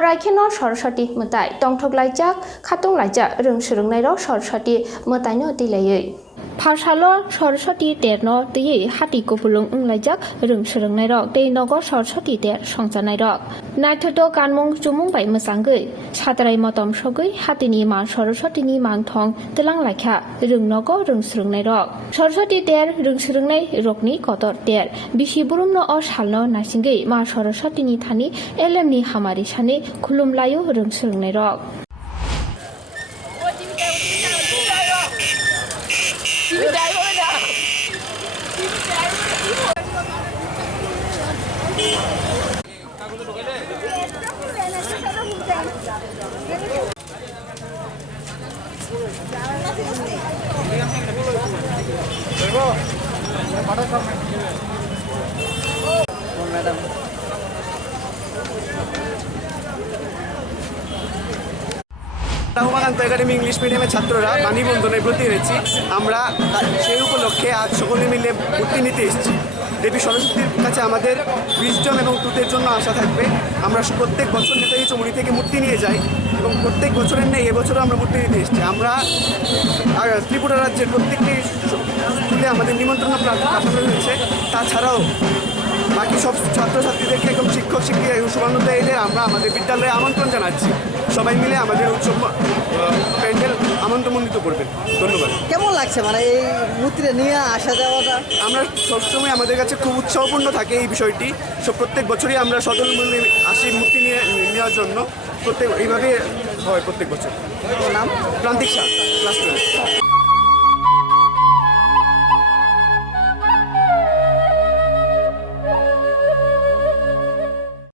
Horaikino Sorosati Mutai, Dongtok Laijak, Katong Laijak, Rung Surungnero Sorosati Mutaino Delay. Parshalo Sorosati Derno, the Hati Kupulung Lajak, Rung Surungnero, they no go Sorosati der, Shongzanairo. Naito Ganmong Jumung by Musangui, Chatrai Motom Shogui, Hatini Man Sorosatini Man Tong, the Lang Laka, Rung Nogo, Rung Surungnero. Sorosati der, Rung Surungne, Rokni, Kotor der, Bishiburum no or Shalno, Nasingi, Ma Sorosatini Tani, Elemni Hamari Shani, Kulum Layo, Rung Surungnero. রাহুমাকান্ত academy English মিডিয়ামের ছাত্ররা বাণী বন্ধনে ব্রতী হয়েছি। আমরা সেই উপলক্ষে আজ সকলে মিলে মূর্তি নিতে এসেছি। দেবী সরস্বতীর কাছে আমাদের উইজডম এবং ট্রুথের জন্য আশা থাকবে। আমরা প্রত্যেক বছর নেতাজি চৌমুহনী থেকে মূর্তি নিয়ে যাই এবং প্রত্যেক বছরের নেই এবছরও আমরা মূর্তি নিতে এসেছি। আমরা ত্রিপুরা রাজ্যের প্রত্যেকটি স্কুলে আমাদের নিমন্ত্রণ পাঠানো হয়েছে। তাছাড়াও বাকি সব ছাত্রছাত্রীদেরকে এবং শিক্ষক শিক্ষিকা এবং শুভানুধ্যায়ীদের আমরা আমাদের বিদ্যালয়ে আমন্ত্রণ জানাচ্ছি। সবাই মিলে আমাদের উৎসব প্যান্ডেল আমন্ত্রণমণ্ডিত করবেন। ধন্যবাদ। কেমন লাগছে মানে এই মূর্তিটা নিয়ে আসা যাওয়াটা? আমরা সবসময় আমাদের কাছে খুব উৎসাহপূর্ণ থাকে এই বিষয়টি। প্রত্যেক বছরই আমরা সদল মূল্যে আসি মূর্তি নেওয়ার জন্য। এইভাবে হয় প্রত্যেক বছর। নাম প্রান্তিক শাহ, ক্লাস 12।